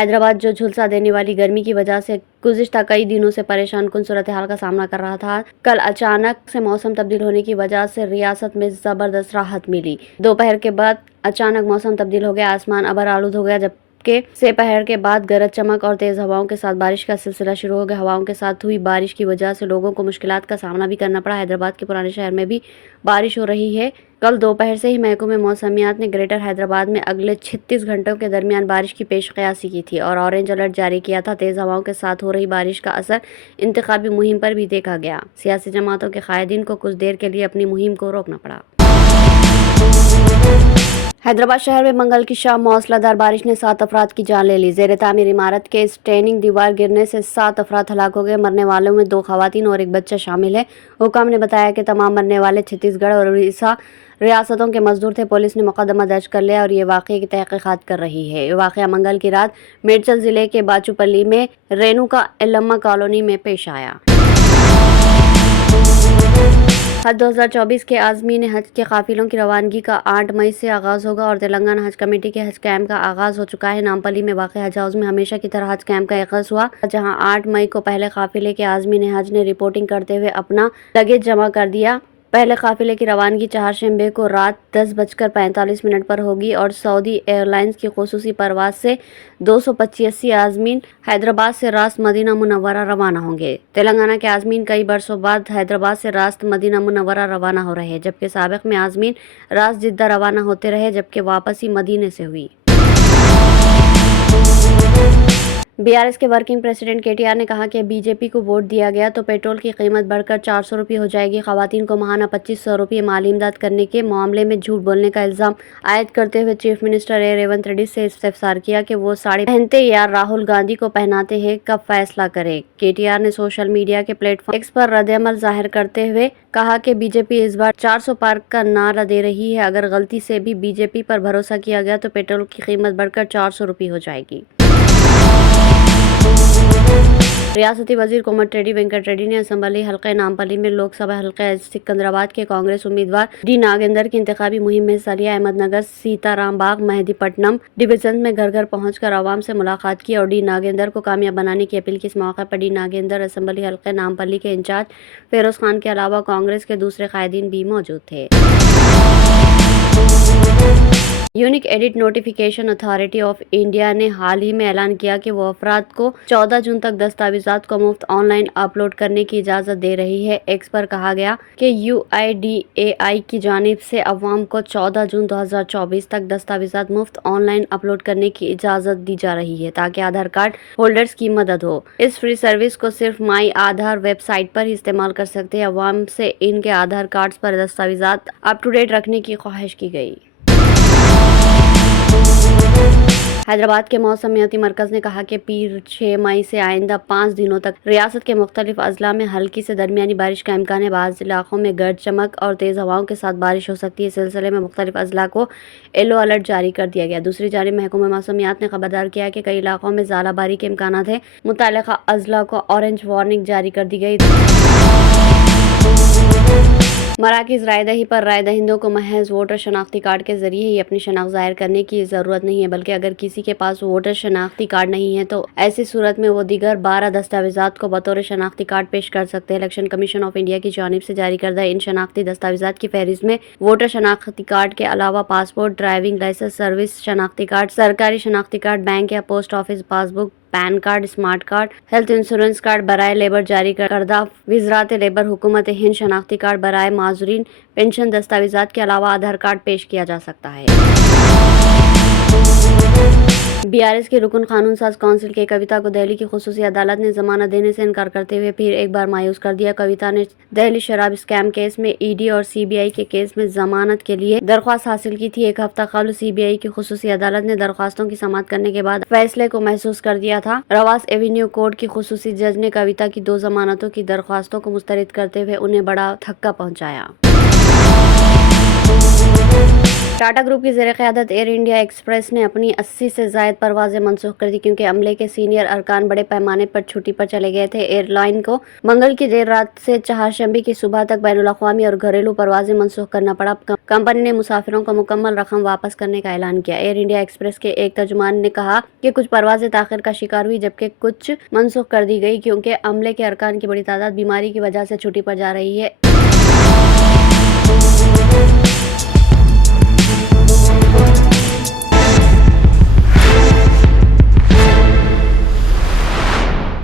حیدرآباد جو جھلسا دینے والی گرمی کی وجہ سے گزشتہ کئی دنوں سے پریشان کن صورتحال کا سامنا کر رہا تھا، کل اچانک سے موسم تبدیل ہونے کی وجہ سے ریاست میں زبردست راحت ملی۔ دوپہر کے بعد اچانک موسم تبدیل ہو گیا، آسمان ابر آلود ہو گیا، جبکہ سے پہر کے بعد گرج چمک اور تیز ہواؤں کے ساتھ بارش کا سلسلہ شروع ہو گیا۔ ہواؤں کے ساتھ ہوئی بارش کی وجہ سے لوگوں کو مشکلات کا سامنا بھی کرنا پڑا۔ حیدرآباد کے پرانے شہر میں بھی بارش ہو رہی ہے۔ کل دوپہر سے ہی محکمہ موسمیات نے گریٹر حیدرآباد میں اگلے 36 گھنٹوں کے درمیان بارش کی پیش قیاسی کی تھی اور اورنج الرٹ جاری کیا تھا۔ تیز ہواؤں کے ساتھ ہو رہی بارش کا اثر انتخابی مہم پر بھی دیکھا گیا۔ سیاسی جماعتوں کے قائدین کو کچھ دیر کے لیے اپنی مہم کو روکنا پڑا۔ حیدرآباد شہر میں منگل کی شام موسلا دھار بارش نے 7 افراد کی جان لے لی۔ زیر تعمیر عمارت کے اسٹینڈنگ دیوار گرنے سے 7 افراد ہلاک ہو گئے۔ مرنے والوں میں 2 خواتین اور 1 بچہ شامل ہے۔ حکام نے بتایا کہ تمام مرنے والے چھتیس گڑھ اور اڑیسہ ریاستوں کے مزدور تھے۔ پولیس نے مقدمہ درج کر لیا اور یہ واقعے کی تحقیقات کر رہی ہے۔ یہ واقعہ منگل کی رات میڈچل ضلع کے باچوپلی میں رینوکا ایلما کالونی میں پیش آیا۔ حج 2024 کے عازمین حج کے قافلوں کی روانگی کا 8 مئی سے آغاز ہوگا اور تلنگانہ حج کمیٹی کے حج کیمپ کا آغاز ہو چکا ہے۔ نامپلی میں واقع حج ہاؤس میں ہمیشہ کی طرح حج کیمپ کا آغاز ہوا، جہاں 8 مئی کو پہلے قافلے کے عازمین حج نے رپورٹنگ کرتے ہوئے اپنا لگیج جمع کر دیا۔ پہلے قافلے کی روانگی چہارشنبے کو رات 10:45 پر ہوگی اور سعودی ایئر لائنز کی خصوصی پرواز سے 285 عازمین حیدرآباد سے راست مدینہ منورہ روانہ ہوں گے۔ تلنگانہ کے عازمین کئی برسوں بعد حیدرآباد سے راست مدینہ منورہ روانہ ہو رہے ہیں، جبکہ سابق میں عازمین راست جدہ روانہ ہوتے رہے، جبکہ واپسی مدینے سے ہوئی۔ BRS کے ورکنگ پریزیڈنٹ KTR نے کہا کہ BJP کو ووٹ دیا گیا تو پیٹرول کی قیمت بڑھ کر 400 روپے ہو جائے گی۔ خواتین کو ماہانہ 2500 روپے مالی امداد کرنے کے معاملے میں جھوٹ بولنے کا الزام عائد کرتے ہوئے چیف منسٹر ریونت ریڈی سے استفسار کیا کہ وہ ساڑی پہنتے یا راہل گاندھی کو پہناتے ہیں، کب فیصلہ کرے۔ KTR نے سوشل میڈیا کے پلیٹ فارم ایکس پر رد عمل ظاہر کرتے ہوئے کہا کہ BJP اس بار 400 پار کا نعرہ دے رہی ہے۔ اگر غلطی سے بھی BJP پر بھروسہ کیا گیا تو پیٹرول کی قیمت بڑھ کر 400 روپے ہو جائے گی۔ ریاستی وزیر کومٹ ریڈی وینکٹ ریڈی نے اسمبلی حلقہ نامپلی میں لوک سبھا حلقہ سکندرآباد کے کانگریس امیدوار ڈی ناگیندر کی انتخابی مہم میں حصہ لیا۔ احمد نگر، سیتا رام باغ، مہدی پٹنم ڈویژن میں گھر گھر پہنچ کر عوام سے ملاقات کی اور ڈی ناگیندر کو کامیاب بنانے کی اپیل کی۔ اس موقع پر ڈی ناگیندر اسمبلی حلقہ نامپلی کے انچارج فیروز خان کے علاوہ کانگریس کے دوسرے قائدین بھی موجود تھے۔ Unique edit notification authority of India نے حال ہی میں اعلان کیا کہ وہ افراد کو 14 جون تک دستاویزات کو مفت آن لائن اپلوڈ کرنے کی اجازت دے رہی ہے۔ ایکس پر کہا گیا کہ UIDAI کی جانب سے عوام کو 14 جون 2024 تک دستاویزات مفت آن لائن اپلوڈ کرنے کی اجازت دی جا رہی ہے تاکہ آدھار کارڈ ہولڈرز کی مدد ہو۔ اس فری سروس کو صرف مائی آدھار ویب سائٹ پر ہی استعمال کر سکتے ہیں۔ عوام سے ان کے آدھار کارڈز پر دستاویزات اپ ٹو ڈیٹ رکھنے کی خواہش کی گئی۔ حیدرآباد کے موسمیاتی مرکز نے کہا کہ پیر 6 مئی سے آئندہ 5 دنوں تک ریاست کے مختلف اضلاع میں ہلکی سے درمیانی بارش کا امکان ہے۔ بعض علاقوں میں گرج چمک اور تیز ہواؤں کے ساتھ بارش ہو سکتی ہے۔ اس سلسلے میں مختلف اضلاع کو یلو الرٹ جاری کر دیا گیا۔ دوسری جانب محکمہ موسمیات نے خبردار کیا کہ کئی علاقوں میں ژالہ باری کے امکانات ہیں۔ متعلقہ اضلاع کو اورنج وارننگ جاری کر دی گئی۔ مراکز رائے دہی پر رائے دہندوں کو محض ووٹر شناختی کارڈ کے ذریعے ہی اپنی شناخت ظاہر کرنے کی ضرورت نہیں ہے، بلکہ اگر کسی کے پاس ووٹر شناختی کارڈ نہیں ہے تو ایسی صورت میں وہ دیگر 12 دستاویزات کو بطور شناختی کارڈ پیش کر سکتے ہیں۔ الیکشن کمیشن آف انڈیا کی جانب سے جاری کردہ ان شناختی دستاویزات کی فہرست میں ووٹر شناختی کارڈ کے علاوہ پاسپورٹ، ڈرائیونگ لائسنس، سروس شناختی کارڈ، سرکاری شناختی کارڈ، بینک یا post office pass book, PAN card, smart card, health insurance card, برائے لیبر جاری کردہ وزارت لیبر حکومت ہند شناختی کارڈ، برائے معذورین پنشن دستاویزات کے علاوہ آدھار کارڈ پیش کیا جا سکتا ہے۔ BRS کی رکن قانون ساز کونسل کے کویتا کو دہلی کی خصوصی عدالت نے ضمانت دینے سے انکار کرتے ہوئے پھر ایک بار مایوس کر دیا۔ کویتا نے دہلی شراب اسکیم کیس میں ED اور CBI کے کیس میں ضمانت کے لیے درخواست حاصل کی تھی۔ ایک ہفتہ قبل CBI کی خصوصی عدالت نے درخواستوں کی سماعت کرنے کے بعد فیصلے کو محفوظ کر دیا تھا۔ رواس ایونیو کورٹ کی خصوصی جج نے کویتا کی 2 ضمانتوں کی درخواستوں کو مسترد کرتے ہوئے انہیں بڑا دھکا پہنچایا۔ ٹاٹا گروپ کی زیر قیادت ایئر انڈیا ایکسپریس نے اپنی 80 سے زائد پروازیں منسوخ کر دی کیونکہ عملے کے سینئر ارکان بڑے پیمانے پر چھٹی پر چلے گئے تھے۔ ایئر لائن کو منگل کی دیر رات سے چہارشنبے کی صبح تک بین الاقوامی اور گھریلو پروازیں منسوخ کرنا پڑا۔ کمپنی نے مسافروں کو مکمل رقم واپس کرنے کا اعلان کیا۔ ایئر انڈیا ایکسپریس کے ایک ترجمان نے کہا کہ کچھ پروازیں تاخیر کا شکار ہوئی جبکہ کچھ منسوخ کر دی گئی کیونکہ عملے کے ارکان کی بڑی تعداد بیماری کی وجہ سے چھٹی پر جا رہی ہے۔